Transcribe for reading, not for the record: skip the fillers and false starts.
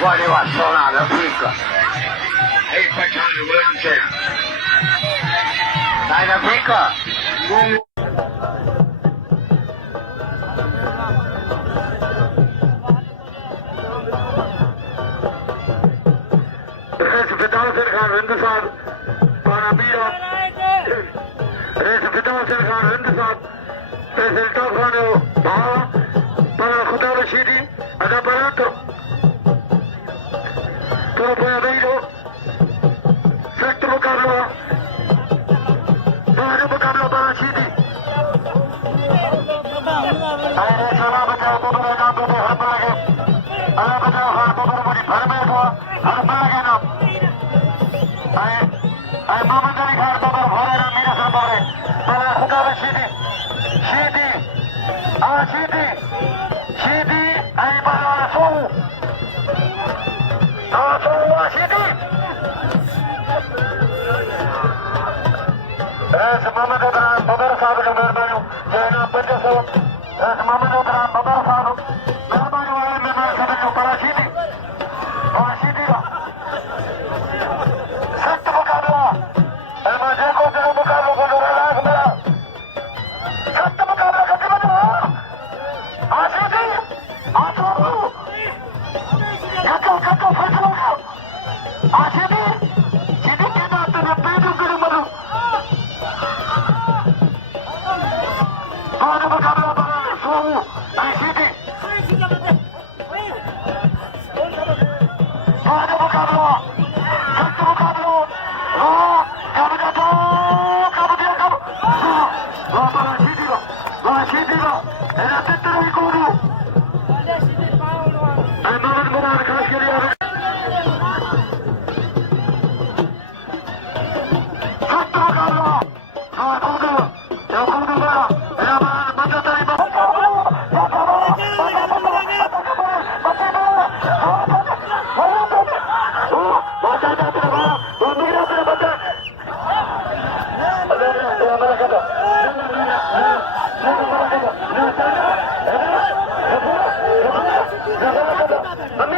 Voleva suonare fica e facciamo il volante. Dai la fica. Reis Fidel Khan Hindustan Panamira. Reis Fidel Khan Hindustan President Khano Bhawa Pana Khuda Rashidi Ada Barato. Sect मुकाबला बाहर मुकाबला बाराशीदी अरे चला बचाओ तो बड़ा नाम तो हर पर लगे अरे बचाओ हर तो बड़ी भर में हुआ हर पर लगे ना अरे मोहम्मद अली खान तो भरे ना मेरे साथ भरे बड़ा खुदा रशीदी शीदी शीदी शीदी अरे बड़ा सो शीदी Reis Mohammed Udran Babar Sahib के मेहरबानी जैना बच्चे से Reis Mohammed Udran Babar Sahib मेहरबानी वाले मेहमान सभी को पराशीदी का सख्त मुकाबला अलमाजे को दिलो मुकाबला को जोड़ा लाख मेरा सख्त मुकाबला का दिलो आशीदी आशो कको फैसला आशीदी सीधी के बात ने पेदू के मधु बाहर मुकाबला बना सो आशीदी बाहर मुकाबला सख्त मुकाबला कब आशीदी का एरा तेरे को दो मोहम्मद मुबारक खास के लिए ਮੰਮੀ